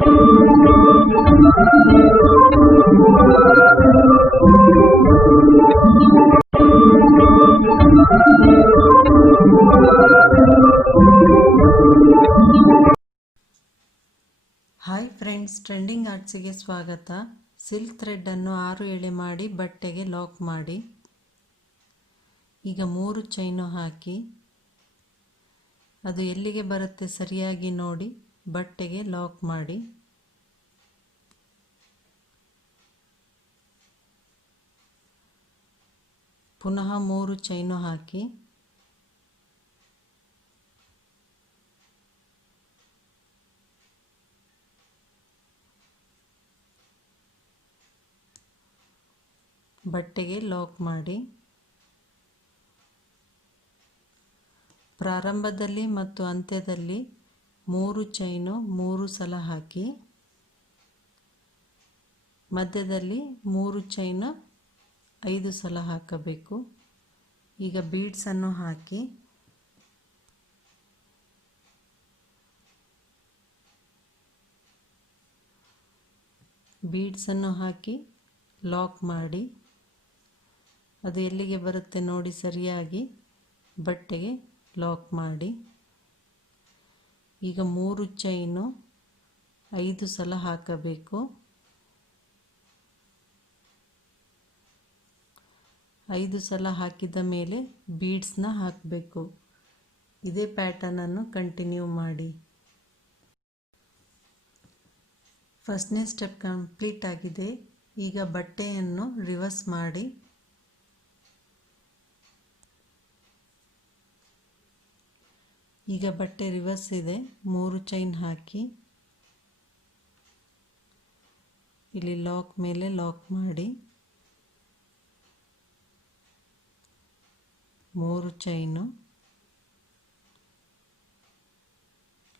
Hi friends, trending ಆರ್ಟ್ಸಿಗೆ ಸ್ವಾಗತ. Silk ಥ್ರೆಡ್ಡನ್ನು 6 ಎಳೆ ಮಾಡಿ ಬಟ್ಟೆಗೆ ಲಾಕ್ ಮಾಡಿ. ಈಗ 3 ಚೈನು ಹಾಕಿ ಅದು ಎಲ್ಲಿಗೆ ಬರುತ್ತೆ ಸರಿಯಾಗಿ ನೋಡಿ ಬಟ್ಟೆಗೆ ಲಾಕ್ ಮಾಡಿ. ಪುನಃ 3 ಚೈನು ಹಾಕಿ ಬಟ್ಟೆಗೆ ಲಾಕ್ ಮಾಡಿ. ಪ್ರಾರಂಭದಲ್ಲಿ ಮತ್ತು ಅಂತ್ಯದಲ್ಲಿ 3 ಚೈನು 3 ಸಲ ಹಾಕಿ, ಮಧ್ಯದಲ್ಲಿ 3 ಚೈನು 5 ಸಲ ಹಾಕಬೇಕು. ಈಗ ಬೀಡ್ಸನ್ನು ಹಾಕಿ ಲಾಕ್ ಮಾಡಿ. ಅದು ಎಲ್ಲಿಗೆ ಬರುತ್ತೆ ನೋಡಿ ಸರಿಯಾಗಿ ಬಟ್ಟೆಗೆ ಲಾಕ್ ಮಾಡಿ. ಈಗ 3 ಚೈನು 5 ಸಲ ಹಾಕಬೇಕು. 5 ಸಲ ಹಾಕಿದ ಮೇಲೆ ಬೀಡ್ಸ್ನ ಹಾಕಬೇಕು. ಇದೇ ಪ್ಯಾಟರ್ನನ್ನು ಕಂಟಿನ್ಯೂ ಮಾಡಿ. ಫಸ್ಟ್ನೇ ಸ್ಟೆಪ್ ಕಂಪ್ಲೀಟ್ ಆಗಿದೆ. ಈಗ ಬಟ್ಟೆಯನ್ನು ರಿವರ್ಸ್ ಮಾಡಿ ಈಗ ಬಟ್ಟೆ ರಿವರ್ಸ್ ಇದೆ. 3 ಚೈನ್ ಹಾಕಿ ಇಲ್ಲಿ ಲಾಕ್ ಮೇಲೆ ಲಾಕ್ ಮಾಡಿ. 3 ಚೈನು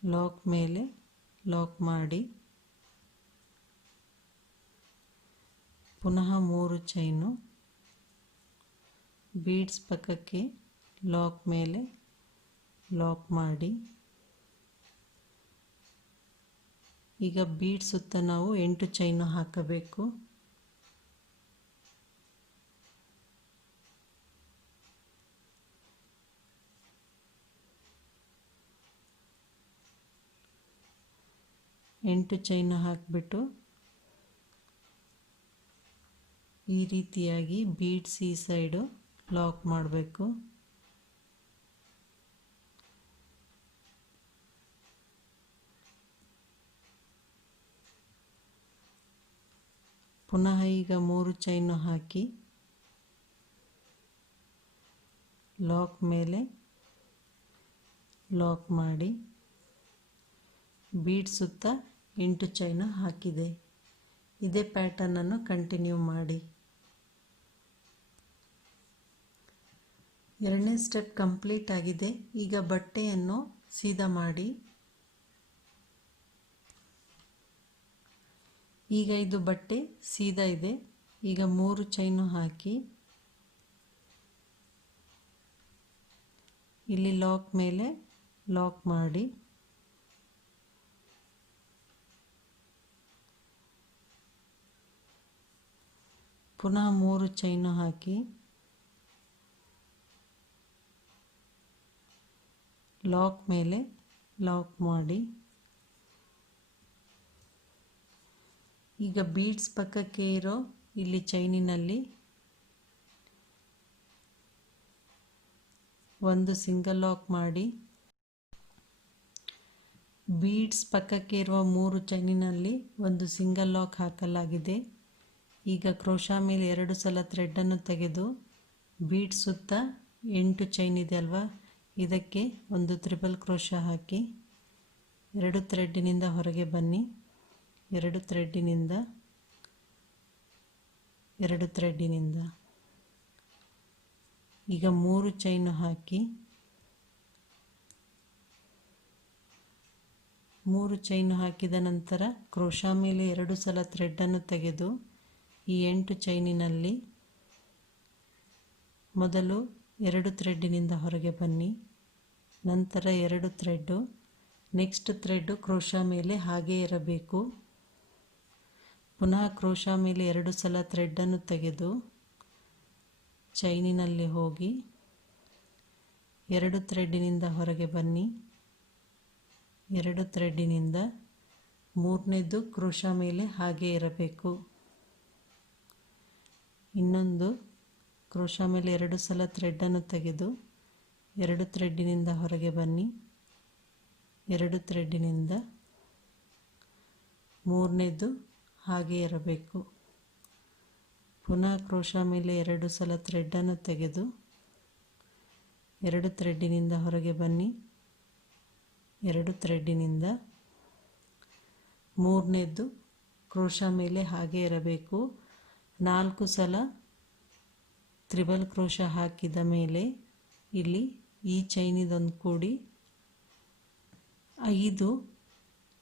ಲಾಕ್ ಮೇಲೆ ಲಾಕ್ ಮಾಡಿ. ಪುನಃ 3 ಚೈನು ಬೀಡ್ಸ್ ಪಕ್ಕಕ್ಕೆ ಲಾಕ್ ಮೇಲೆ ಲಾಕ್ ಮಾಡಿ. ಈಗ ಬೀಡ್ ಸುತ್ತ ನಾವು 8 ಚೈನು ಹಾಕಬೇಕು. ಎಂಟು ಚೈನು ಹಾಕಿಬಿಟ್ಟು ಈ ರೀತಿಯಾಗಿ ಬೀಡ್ಸ್ ಈ ಸೈಡು ಲಾಕ್ ಮಾಡಬೇಕು. ಪುನಃ ಈಗ 3 ಚೈನು ಹಾಕಿ ಲಾಕ್ ಮೇಲೆ ಲಾಕ್ ಮಾಡಿ. ಬೀಡ್ ಸುತ್ತ 8 ಚೈನು ಹಾಕಿದೆ. ಇದೇ ಪ್ಯಾಟರ್ನನ್ನು ಕಂಟಿನ್ಯೂ ಮಾಡಿ. ಎರಡನೇ ಸ್ಟೆಪ್ ಕಂಪ್ಲೀಟ್ ಆಗಿದೆ. ಈಗ ಬಟ್ಟೆಯನ್ನು ಸೀದಾ ಮಾಡಿ. ಈಗ ಇದು ಬಟ್ಟೆ ಸೀದಾ ಇದೆ. ಈಗ 3 ಚೈನು ಹಾಕಿ ಇಲ್ಲಿ ಲಾಕ್ ಮೇಲೆ ಲಾಕ್ ಮಾಡಿ. ಪುನಃ 3 ಚೈನು ಹಾಕಿ ಲಾಕ್ ಮೇಲೆ ಲಾಕ್ ಮಾಡಿ. ಈಗ ಬೀಡ್ಸ್ ಪಕ್ಕಕ್ಕೆ ಇರೋ ಇಲ್ಲಿ ಚೈನಿನಲ್ಲಿ ಒಂದು ಸಿಂಗಲ್ ಲಾಕ್ ಮಾಡಿ. ಬೀಡ್ಸ್ ಪಕ್ಕಕ್ಕೆ ಇರುವ 3 ಚೈನಿನಲ್ಲಿ ಒಂದು ಸಿಂಗಲ್ ಲಾಕ್ ಹಾಕಲಾಗಿದೆ. ಈಗ ಕ್ರೋಶಾ ಮೇಲೆ 2 ಸಲ ಥ್ರೆಡ್ಡನ್ನು ತೆಗೆದು ಬೀಡ್ ಸುತ್ತ 8 ಚೈನ್ ಇದೆ ಅಲ್ವಾ, ಇದಕ್ಕೆ ಒಂದು ಟ್ರಿಪಲ್ ಕ್ರೋಶಾ ಹಾಕಿ 2 ಥ್ರೆಡ್ಡಿನಿಂದ ಹೊರಗೆ ಬನ್ನಿ. 2 ಥ್ರೆಡ್ಡಿನಿಂದ 2 ಥ್ರೆಡ್ಡಿನಿಂದ ಈಗ 3 ಚೈನು ಹಾಕಿ 3 ಚೈನು ಹಾಕಿದ ನಂತರ ಕ್ರೋಶಾ ಮೇಲೆ 2 ಸಲ ಥ್ರೆಡ್ಡನ್ನು ತೆಗೆದು ಈ 8 ಚೈನಿನಲ್ಲಿ ಮೊದಲು 2 ಥ್ರೆಡ್ಡಿನಿಂದ ಹೊರಗೆ ಬನ್ನಿ. ನಂತರ 2 ಥ್ರೆಡ್ಡು ನೆಕ್ಸ್ಟ್ ಥ್ರೆಡ್ ಕ್ರೋಶಾ ಮೇಲೆ ಹಾಗೆ ಇರಬೇಕು. ಪುನಃ ಕ್ರೋಶಾ ಮೇಲೆ 2 ಸಲ ಥ್ರೆಡನ್ನು ತೆಗೆದು ಚೈನಿನಲ್ಲಿ ಹೋಗಿ 2 ಥ್ರೆಡ್ಡಿನಿಂದ ಹೊರಗೆ ಬನ್ನಿ. 2 ಥ್ರೆಡ್ಡಿನಿಂದ 3ನೇದು ಕ್ರೋಶಾ ಮೇಲೆ ಹಾಗೆ ಇರಬೇಕು. ಇನ್ನೊಂದು ಕ್ರೋಶಾ ಮೇಲೆ 2 ಸಲ ಥ್ರೆಡನ್ನು ತೆಗೆದು 2 ಥ್ರೆಡ್ಡಿನಿಂದ ಹೊರಗೆ ಬನ್ನಿ. 2 ಥ್ರೆಡ್ಡಿನಿಂದ 3ನೇದು ಹಾಗೆ ಇರಬೇಕು. ಪುನಃ ಕ್ರೋಶಾ ಮೇಲೆ 2 ಸಲ ಥ್ರೆಡನ್ನು ತೆಗೆದು 2 ಥ್ರೆಡ್ಡಿನಿಂದ ಹೊರಗೆ ಬನ್ನಿ. 2 ಥ್ರೆಡ್ಡಿನಿಂದ 3ನೇದು ಕ್ರೋಶಾ ಮೇಲೆ ಹಾಗೆ ಇರಬೇಕು. 4 ಸಲ ತ್ರಿಬಲ್ ಕ್ರೋಶಾ ಹಾಕಿದ ಮೇಲೆ ಇಲ್ಲಿ ಈ ಚೈನಿದೊಂದು ಕೂಡಿ 5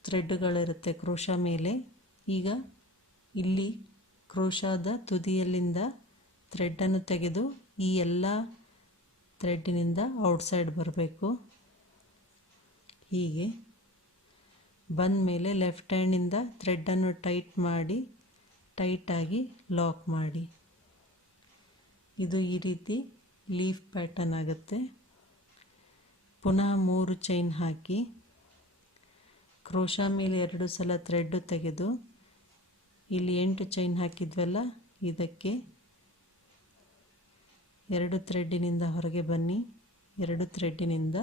ಥ್ರೆಡ್ಗಳಿರುತ್ತೆ ಕ್ರೋಶಾ ಮೇಲೆ. ಈಗ ಇಲ್ಲಿ ಕ್ರೋಶಾದ ತುದಿಯಲ್ಲಿಂದ ಥ್ರೆಡನ್ನು ತೆಗೆದು ಈ ಎಲ್ಲ ಥ್ರೆಡ್ಡಿನಿಂದ ಔಟ್ಸೈಡ್ ಬರಬೇಕು. ಹೀಗೆ ಬಂದ ಮೇಲೆ ಲೆಫ್ಟ್ ಹ್ಯಾಂಡಿಂದ ಥ್ರೆಡನ್ನು ಟೈಟಾಗಿ ಲಾಕ್ ಮಾಡಿ. ಇದು ಈ ರೀತಿ ಲೀಫ್ ಪ್ಯಾಟರ್ನ್ ಆಗುತ್ತೆ. ಪುನಃ 3 ಚೈನ್ ಹಾಕಿ ಕ್ರೋಶಾ ಮೇಲೆ 2 ಸಲ ಥ್ರೆಡ್ಡು ತೆಗೆದು ಇಲ್ಲಿ 8 ಚೈನ್ ಹಾಕಿದ್ವಲ್ಲ ಇದಕ್ಕೆ 2 ಥ್ರೆಡ್ಡಿನಿಂದ ಹೊರಗೆ ಬನ್ನಿ. 2 ಥ್ರೆಡ್ಡಿನಿಂದ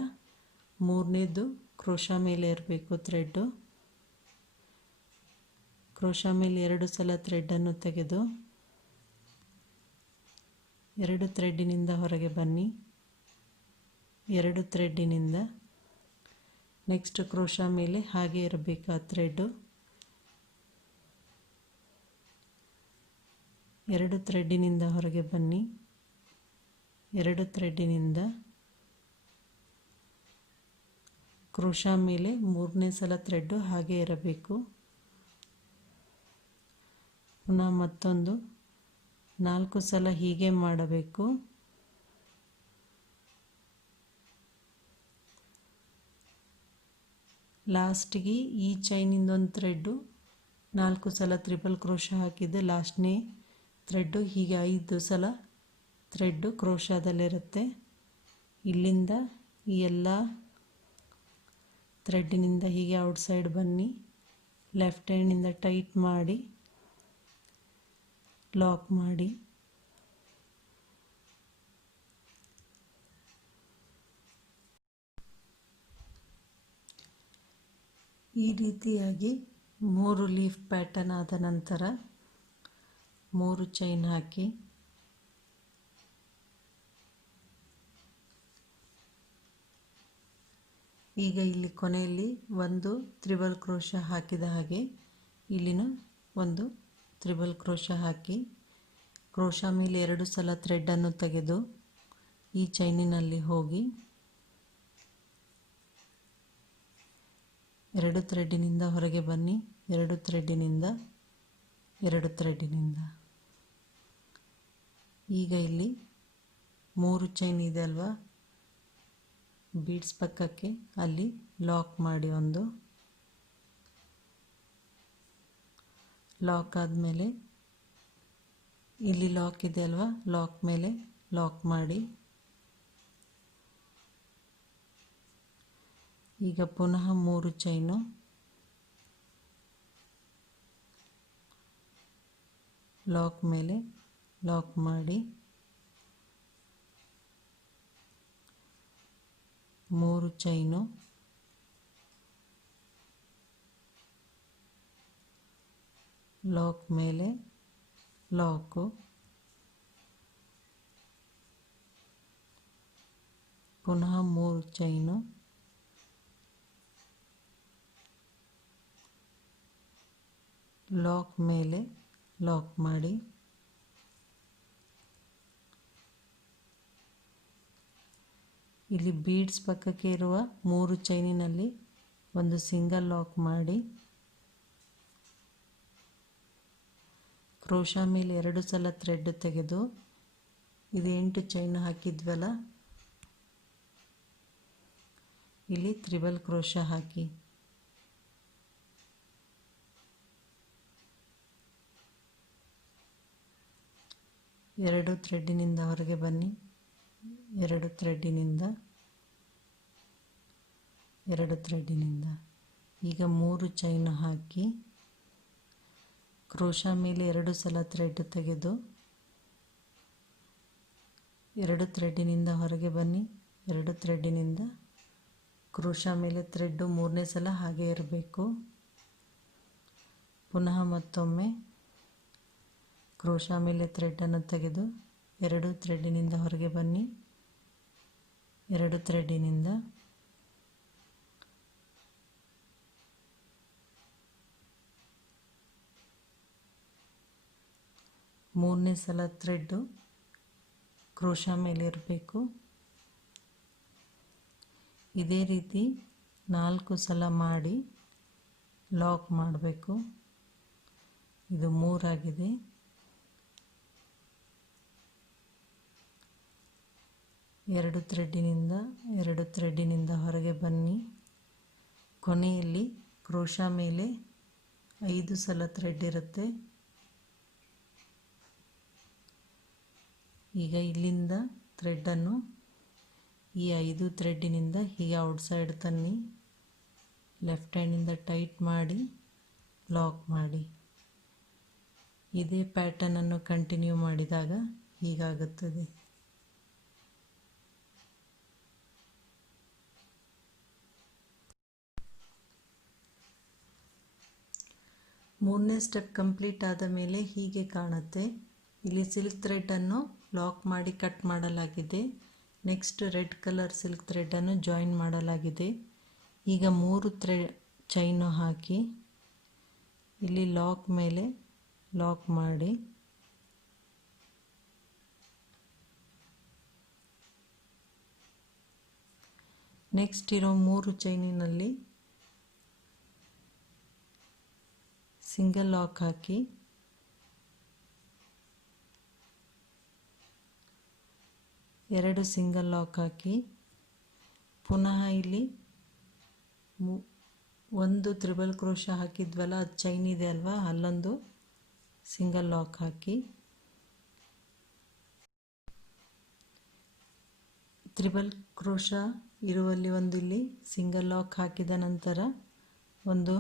3ನೇದು ಕ್ರೋಶಾ ಮೇಲೆ ಇರಬೇಕು ಥ್ರೆಡ್ಡು. ಕ್ರೋಶಾ ಮೇಲೆ 2 ಸಲ ಥ್ರೆಡನ್ನು ತೆಗೆದು 2 ಥ್ರೆಡ್ಡಿನಿಂದ ಹೊರಗೆ ಬನ್ನಿ. 2 ಥ್ರೆಡ್ಡಿನಿಂದ ನೆಕ್ಸ್ಟ್ ಕ್ರೋಶಾ ಮೇಲೆ ಹಾಗೆ ಇರಬೇಕು ಆ ಥ್ರೆಡ್ಡು. 2 ಥ್ರೆಡ್ಡಿನಿಂದ ಹೊರಗೆ ಬನ್ನಿ. 2 ಥ್ರೆಡ್ಡಿನಿಂದ ಕ್ರೋಶಾ ಮೇಲೆ 3ನೇ ಸಲ ಥ್ರೆಡ್ಡು ಹಾಗೆ ಇರಬೇಕು. ಪುನಃ ಮತ್ತೊಂದು 4 ಸಲ ಹೀಗೆ ಮಾಡಬೇಕು. ಲಾಸ್ಟಿಗೆ ಈ ಚೈನಿಂದೊಂದು ಥ್ರೆಡ್ಡು 4 ಸಲ ತ್ರಿಬಲ್ ಕ್ರೋಶಾ ಹಾಕಿದ್ದು ಲಾಸ್ಟ್ನೇ ಥ್ರೆಡ್ಡು. ಹೀಗೆ 5 ಸಲ ಥ್ರೆಡ್ಡು ಕ್ರೋಶಾದಲ್ಲಿರುತ್ತೆ. ಇಲ್ಲಿಂದ ಈ ಎಲ್ಲ ಥ್ರೆಡ್ಡಿನಿಂದ ಹೀಗೆ ಔಟ್ಸೈಡ್ ಬನ್ನಿ. ಲೆಫ್ಟ್ ಹ್ಯಾಂಡಿಂದ ಟೈಟ್ ಮಾಡಿ ಲಾಕ್ ಮಾಡಿ. ಈ ರೀತಿಯಾಗಿ 3 ಲೀಫ್ ಪ್ಯಾಟರ್ನ್ ಆದ ನಂತರ 3 ಚೈನ್ ಹಾಕಿ ಈಗ ಇಲ್ಲಿ ಕೊನೆಯಲ್ಲಿ ಒಂದು ತ್ರಿಬಲ್ ಕ್ರೋಶಾ ಹಾಕಿದ ಹಾಗೆ ಇಲ್ಲಿನೂ ಒಂದು ತ್ರಿಬಲ್ ಕ್ರೋಶಾ ಹಾಕಿ ಕ್ರೋಶಾ ಮೇಲೆ 2 ಸಲ ಥ್ರೆಡನ್ನು ತೆಗೆದು ಈ ಚೈನಿನಲ್ಲಿ ಹೋಗಿ 2 ಥ್ರೆಡ್ಡಿನಿಂದ ಹೊರಗೆ ಬನ್ನಿ. 2 ಥ್ರೆಡ್ಡಿನಿಂದ 2 ಥ್ರೆಡ್ಡಿನಿಂದ ಈಗ ಇಲ್ಲಿ 3 ಚೈನ್ ಇದೆ ಅಲ್ವಾ, ಬೀಡ್ಸ್ ಪಕ್ಕಕ್ಕೆ ಅಲ್ಲಿ ಲಾಕ್ ಮಾಡಿ. ಒಂದು ಲಾಕ್ ಆದಮೇಲೆ ಇಲ್ಲಿ ಲಾಕ್ ಇದೆ ಅಲ್ವಾ, ಲಾಕ್ ಮೇಲೆ ಲಾಕ್ ಮಾಡಿ. ಈಗ ಪುನಃ 3 ಚೈನು ಲಾಕ್ ಮೇಲೆ ಲಾಕ್ ಮಾಡಿ 3 ಚೈನು ಲಾಕ್ ಮೇಲೆ ಲಾಕು, ಪುನಃ 3 ಚೈನು ಲಾಕ್ ಮೇಲೆ ಲಾಕ್ ಮಾಡಿ. ಇಲ್ಲಿ ಬೀಡ್ಸ್ ಪಕ್ಕಕ್ಕೆ ಇರುವ 3 ಚೈನಿನಲ್ಲಿ ಒಂದು ಸಿಂಗಲ್ ಲಾಕ್ ಮಾಡಿ ಕ್ರೋಶಾ ಮೇಲೆ 2 ಸಲ ಥ್ರೆಡ್ ತೆಗೆದು ಇದು 8 ಚೈನ್ ಹಾಕಿದ್ವಲ್ಲ ಇಲ್ಲಿ ತ್ರಿಬಲ್ ಕ್ರೋಶ ಹಾಕಿ ಎರಡು ಥ್ರೆಡ್ಡಿನಿಂದ ಹೊರಗೆ ಬನ್ನಿ, ಎರಡು ಥ್ರೆಡ್ಡಿನಿಂದ ಈಗ 3 ಚೈನ್ ಹಾಕಿ ಕ್ರೋಶಾ ಮೇಲೆ 2 ಸಲ ಥ್ರೆಡ್ ತೆಗೆದು ಎರಡು ಥ್ರೆಡ್ಡಿನಿಂದ ಹೊರಗೆ ಬನ್ನಿ, ಎರಡು ಥ್ರೆಡ್ಡಿನಿಂದ ಕ್ರೋಶಾ ಮೇಲೆ ಥ್ರೆಡ್ಡು 3ನೇ ಸಲ ಹಾಗೆ ಇರಬೇಕು. ಪುನಃ ಮತ್ತೊಮ್ಮೆ ಕ್ರೋಶಾ ಮೇಲೆ ಥ್ರೆಡ್ಡನ್ನು ತೆಗೆದು ಎರಡು ಥ್ರೆಡ್ಡಿನಿಂದ ಹೊರಗೆ ಬನ್ನಿ, ಎರಡು ಥ್ರೆಡ್ಡಿನಿಂದ ಮೂರನೇ ಸಲ ಥ್ರೆಡ್ಡು ಕ್ರೋಶಾ ಮೇಲೆ ಇರಬೇಕು. ಇದೇ ರೀತಿ 4 ಸಲ ಮಾಡಿ ಲಾಕ್ ಮಾಡಬೇಕು. ಇದು 3 ಆಗಿದೆ. ಎರಡು ಥ್ರೆಡ್ಡಿನಿಂದ ಹೊರಗೆ ಬನ್ನಿ. ಕೊನೆಯಲ್ಲಿ ಕ್ರೋಶಾ ಮೇಲೆ 5 ಸಲ ಥ್ರೆಡ್ ಇರುತ್ತೆ. ಈಗ ಇಲ್ಲಿಂದ ಥ್ರೆಡ್ಡನ್ನು ಈ 5 ಥ್ರೆಡ್ಡಿನಿಂದ ಹೀಗೆ ಔಟ್ಸೈಡ್ ತನ್ನಿ, ಲೆಫ್ಟ್ ಹ್ಯಾಂಡಿಂದ ಟೈಟ್ ಮಾಡಿ ಲಾಕ್ ಮಾಡಿ. ಇದೇ ಪ್ಯಾಟರ್ನನ್ನು ಕಂಟಿನ್ಯೂ ಮಾಡಿದಾಗ ಹೀಗಾಗುತ್ತದೆ. ಮೂರನೇ ಸ್ಟೆಪ್ ಕಂಪ್ಲೀಟ್ ಆದ ಮೇಲೆ ಹೀಗೆ ಕಾಣುತ್ತೆ. ಇಲ್ಲಿ ಸಿಲ್ಕ್ ಥ್ರೆಡ್ಡನ್ನು ಲಾಕ್ ಮಾಡಿ ಕಟ್ ಮಾಡಲಾಗಿದೆ. ನೆಕ್ಸ್ಟ್ ರೆಡ್ ಕಲರ್ ಸಿಲ್ಕ್ ಥ್ರೆಡ್ಡನ್ನು ಜಾಯಿನ್ ಮಾಡಲಾಗಿದೆ. ಈಗ 3 ಚೈನು ಹಾಕಿ ಇಲ್ಲಿ ಲಾಕ್ ಮೇಲೆ ಲಾಕ್ ಮಾಡಿ ನೆಕ್ಸ್ಟ್ ಇರೋ 3 ಚೈನಿನಲ್ಲಿ ಸಿಂಗಲ್ ಲಾಕ್ ಹಾಕಿ ಎರಡು ಸಿಂಗಲ್ ಲಾಕ್ ಹಾಕಿ ಪುನಃ ಇಲ್ಲಿ ಒಂದು ತ್ರಿಬಲ್ ಕ್ರೋಶ ಹಾಕಿದ್ವಲ್ಲ, ಅದು ಚೈನ್ ಇದೆ ಅಲ್ವಾ, ಅಲ್ಲೊಂದು ಸಿಂಗಲ್ ಲಾಕ್ ಹಾಕಿ ತ್ರಿಬಲ್ ಕ್ರೋಶ ಇರುವಲ್ಲಿ ಒಂದು ಇಲ್ಲಿ ಸಿಂಗಲ್ ಲಾಕ್ ಹಾಕಿದ ನಂತರ ಒಂದು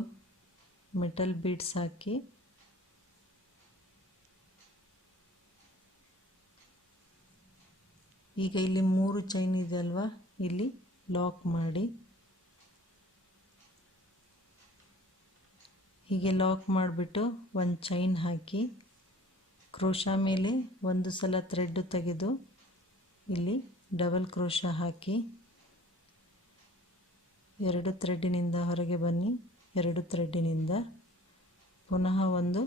ಮೆಟಲ್ ಬೀಡ್ಸ್ ಹಾಕಿ ಈಗ ಇಲ್ಲಿ 3 ಚೈನ್ ಇದೆ ಅಲ್ವಾ, ಇಲ್ಲಿ ಲಾಕ್ ಮಾಡಿ ಹೀಗೆ ಲಾಕ್ ಮಾಡಿಬಿಟ್ಟು ಒಂದು ಚೈನ್ ಹಾಕಿ ಕ್ರೋಶಾ ಮೇಲೆ 1 ಸಲ ಥ್ರೆಡ್ ತೆಗೆದು ಇಲ್ಲಿ ಡಬಲ್ ಕ್ರೋಶ ಹಾಕಿ ಎರಡು ಥ್ರೆಡ್ಡಿನಿಂದ ಹೊರಗೆ ಬನ್ನಿ, ಎರಡು ಥ್ರೆಡ್ಡಿನಿಂದ ಪುನಃ ಒಂದು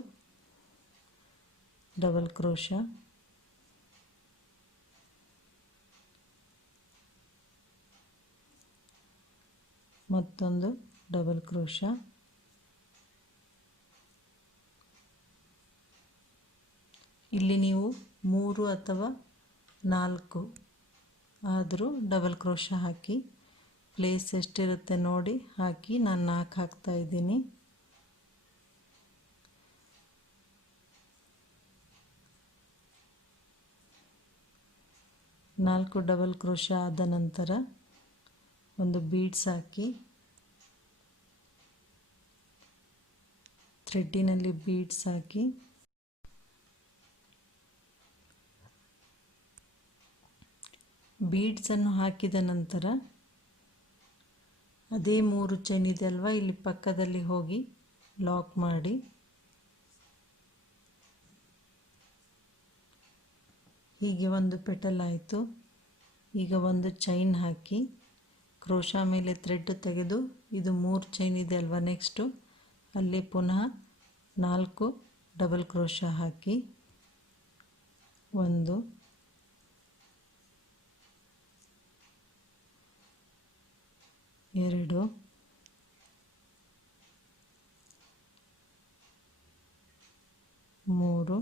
ಡಬಲ್ ಕ್ರೋಶ, ಮತ್ತೊಂದು ಡಬಲ್ ಕ್ರೋಶ, ಇಲ್ಲಿ ನೀವು 3 ಅಥವಾ 4 ಆದರೂ ಡಬಲ್ ಕ್ರೋಶ ಹಾಕಿ, ಪ್ಲೇಸ್ ಎಷ್ಟಿರುತ್ತೆ ನೋಡಿ ಹಾಕಿ. ನಾನು 4 ಹಾಕ್ತಾ ಇದ್ದೀನಿ. ನಾಲ್ಕು ಡಬಲ್ ಕ್ರೋಶ ಆದ ನಂತರ ಒಂದು ಬೀಡ್ಸ್ ಹಾಕಿ ಥ್ರೆಡ್ಡಿನಲ್ಲಿ ಬೀಡ್ಸ್ ಹಾಕಿ ಬೀಡ್ಸನ್ನು ಹಾಕಿದ ನಂತರ ಅದೇ 3 ಚೈನ್ ಇದೆ ಅಲ್ವಾ, ಇಲ್ಲಿ ಪಕ್ಕದಲ್ಲಿ ಹೋಗಿ ಲಾಕ್ ಮಾಡಿ ಹೀಗೆ ಒಂದು ಪೆಟಲ್ ಆಯಿತು. ಈಗ ಒಂದು ಚೈನ್ ಹಾಕಿ ಕ್ರೋಶಾ ಮೇಲೆ ಥ್ರೆಡ್ ತೆಗೆದು ಇದು 3 ಚೈನ್ ಇದೆ ಅಲ್ವಾ, ನೆಕ್ಸ್ಟು ಅಲ್ಲಿ ಪುನಃ 4 ಡಬಲ್ ಕ್ರೋಶಾ ಹಾಕಿ 1 2 3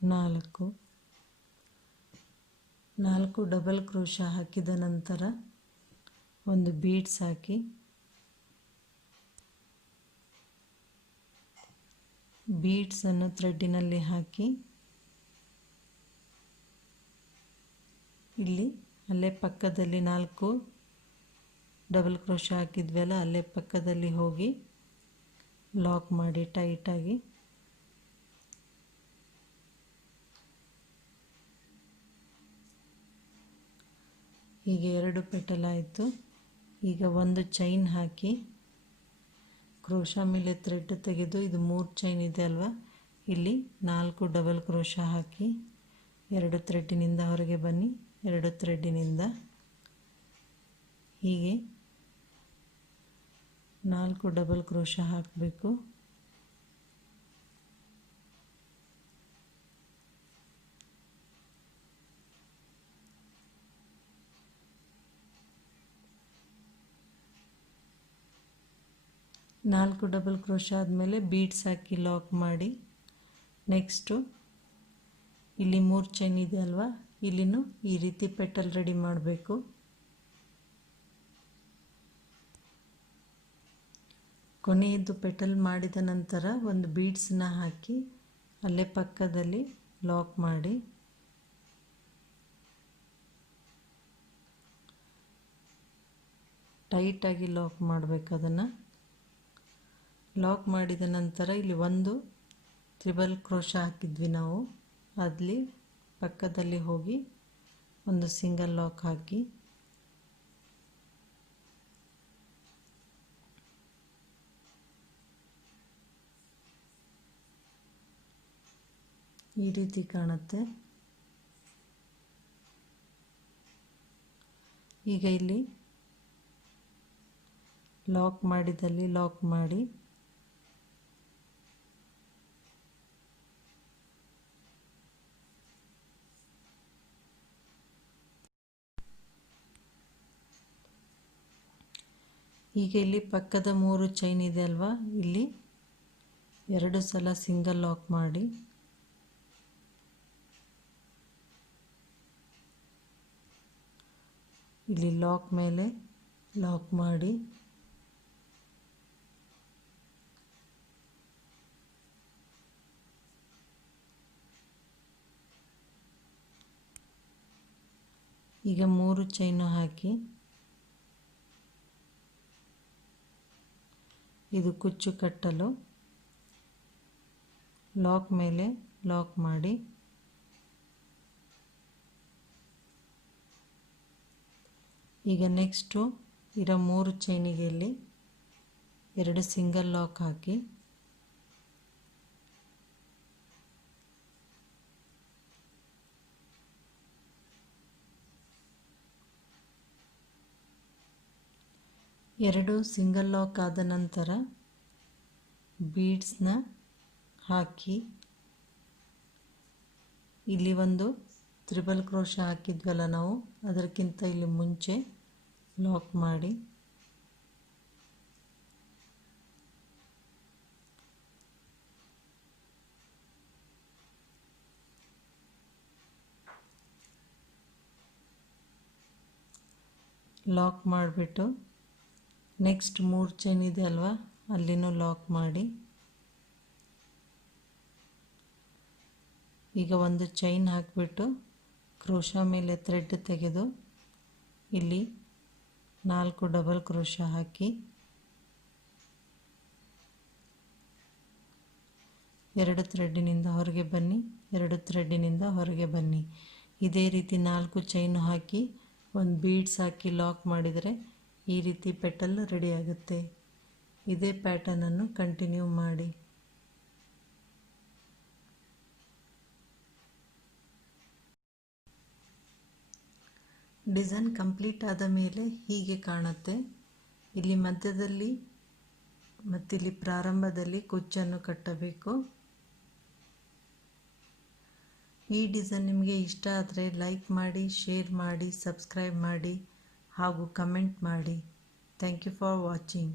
4 4 ಡಬಲ್ ಕ್ರೋಶಾ ಹಾಕಿದ ನಂತರ ಒಂದು ಬೀಡ್ಸ್ ಹಾಕಿ ಬೀಡ್ಸನ್ನು ಥ್ರೆಡ್ಡಿನಲ್ಲಿ ಹಾಕಿ ಇಲ್ಲಿ ಅಲ್ಲೇ ಪಕ್ಕದಲ್ಲಿ 4 ಡಬಲ್ ಕ್ರೋಶಾ ಹಾಕಿದ್ವಲ್ಲ ಅಲ್ಲೇ ಪಕ್ಕದಲ್ಲಿ ಹೋಗಿ ಲಾಕ್ ಮಾಡಿ ಟೈಟಾಗಿ. ಹೀಗೆ 2 ಪೆಟಲ್ ಆಯಿತು. ಈಗ ಒಂದು ಚೈನ್ ಹಾಕಿ ಕ್ರೋಶಾ ಮೇಲೆ ಥ್ರೆಡ್ ತೆಗೆದು ಇದು 3 ಚೈನ್ ಇದೆ ಅಲ್ವಾ, ಇಲ್ಲಿ 4 ಡಬಲ್ ಕ್ರೋಶಾ ಹಾಕಿ 2 ಥ್ರೆಡ್ಡಿನಿಂದ ಹೊರಗೆ ಬನ್ನಿ, 2 ಥ್ರೆಡ್ಡಿನಿಂದ ಹೀಗೆ 4 ಡಬಲ್ ಕ್ರೋಶಾ ಹಾಕಬೇಕು. ನಾಲ್ಕು ಡಬಲ್ ಕ್ರೋಶಾ ಆದಮೇಲೆ ಬೀಡ್ಸ್ ಹಾಕಿ ಲಾಕ್ ಮಾಡಿ. ನೆಕ್ಸ್ಟು ಇಲ್ಲಿ 3 ಚೈನ್ ಇದೆ ಅಲ್ವಾ, ಇಲ್ಲಿನೂ ಈ ರೀತಿ ಪೆಟಲ್ ರೆಡಿ ಮಾಡಬೇಕು. ಕೊನೆಯದ್ದು ಪೆಟಲ್ ಮಾಡಿದ ನಂತರ ಒಂದು ಬೀಡ್ಸನ್ನ ಹಾಕಿ ಅಲ್ಲೇ ಪಕ್ಕದಲ್ಲಿ ಲಾಕ್ ಮಾಡಿ. ಟೈಟಾಗಿ ಲಾಕ್ ಮಾಡಬೇಕು. ಅದನ್ನು ಲಾಕ್ ಮಾಡಿದ ನಂತರ ಇಲ್ಲಿ ಒಂದು ತ್ರಿಬಲ್ ಕ್ರೋಶಾ ಹಾಕಿದ್ವಿ ನಾವು, ಅಲ್ಲಿ ಪಕ್ಕದಲ್ಲಿ ಹೋಗಿ ಒಂದು ಸಿಂಗಲ್ ಲಾಕ್ ಹಾಕಿ ಈ ರೀತಿ ಕಾಣುತ್ತೆ. ಈಗ ಇಲ್ಲಿ ಲಾಕ್ ಮಾಡಿದಲ್ಲಿ ಲಾಕ್ ಮಾಡಿ ಈಗ ಇಲ್ಲಿ ಪಕ್ಕದ 3 ಚೈನ್ ಇದೆ ಅಲ್ವಾ, ಇಲ್ಲಿ 2 ಸಲ ಸಿಂಗಲ್ ಲಾಕ್ ಮಾಡಿ ಇಲ್ಲಿ ಲಾಕ್ ಮೇಲೆ ಲಾಕ್ ಮಾಡಿ ಈಗ 3 ಚೈನು ಹಾಕಿ ಇದು ಕುಚ್ಚು ಕಟ್ಟಲು ಲಾಕ್ ಮೇಲೆ ಲಾಕ್ ಮಾಡಿ ಈಗ ನೆಕ್ಸ್ಟು ಇರೋ 3 ಚೈನಿಗೆ ಇಲ್ಲಿ 2 ಸಿಂಗಲ್ ಲಾಕ್ ಹಾಕಿ ಎರಡು ಸಿಂಗಲ್ ಲಾಕ್ ಆದ ನಂತರ ಬೀಡ್ಸ್ನ ಹಾಕಿ ಇಲ್ಲಿ ಒಂದು ತ್ರಿಬಲ್ ಕ್ರೋಶಾ ಹಾಕಿದ್ವಲ್ಲ ನಾವು, ಅದಕ್ಕಿಂತ ಇಲ್ಲಿ ಮುಂಚೆ ಲಾಕ್ ಮಾಡಿ ಲಾಕ್ ಮಾಡಿಬಿಟ್ಟು ನೆಕ್ಸ್ಟ್ 3 ಚೈನ್ ಇದೆ ಅಲ್ವಾ, ಅಲ್ಲಿನೂ ಲಾಕ್ ಮಾಡಿ ಈಗ ಒಂದು ಚೈನ್ ಹಾಕಿಬಿಟ್ಟು ಕ್ರೋಶಾ ಮೇಲೆ ಥ್ರೆಡ್ ತೆಗೆದು ಇಲ್ಲಿ 4 ಡಬಲ್ ಕ್ರೋಶಾ ಹಾಕಿ 2 ಥ್ರೆಡ್ಡಿನಿಂದ ಹೊರಗೆ ಬನ್ನಿ, 2 ಥ್ರೆಡ್ಡಿನಿಂದ ಹೊರಗೆ ಬನ್ನಿ. ಇದೇ ರೀತಿ 4 ಚೈನು ಹಾಕಿ ಒಂದು ಬೀಡ್ಸ್ ಹಾಕಿ ಲಾಕ್ ಮಾಡಿದರೆ ಈ ರೀತಿ ಪೆಟಲ್ ರೆಡಿ ಆಗುತ್ತೆ. ಇದೇ ಪ್ಯಾಟರ್ನನ್ನು ಕಂಟಿನ್ಯೂ ಮಾಡಿ. ಡಿಸೈನ್ ಕಂಪ್ಲೀಟ್ ಆದ ಮೇಲೆ ಹೀಗೆ ಕಾಣುತ್ತೆ. ಇಲ್ಲಿ ಮಧ್ಯದಲ್ಲಿ ಮತ್ತಿಲ್ಲಿ ಪ್ರಾರಂಭದಲ್ಲಿ ಕುಚ್ಚನ್ನು ಕಟ್ಟಬೇಕು. ಈ ಡಿಸೈನ್ ನಿಮಗೆ ಇಷ್ಟ ಆದರೆ ಲೈಕ್ ಮಾಡಿ, ಶೇರ್ ಮಾಡಿ, ಸಬ್ಸ್ಕ್ರೈಬ್ ಮಾಡಿ ಹಾಗೂ ಕಮೆಂಟ್ ಮಾಡಿ. Thank you for watching.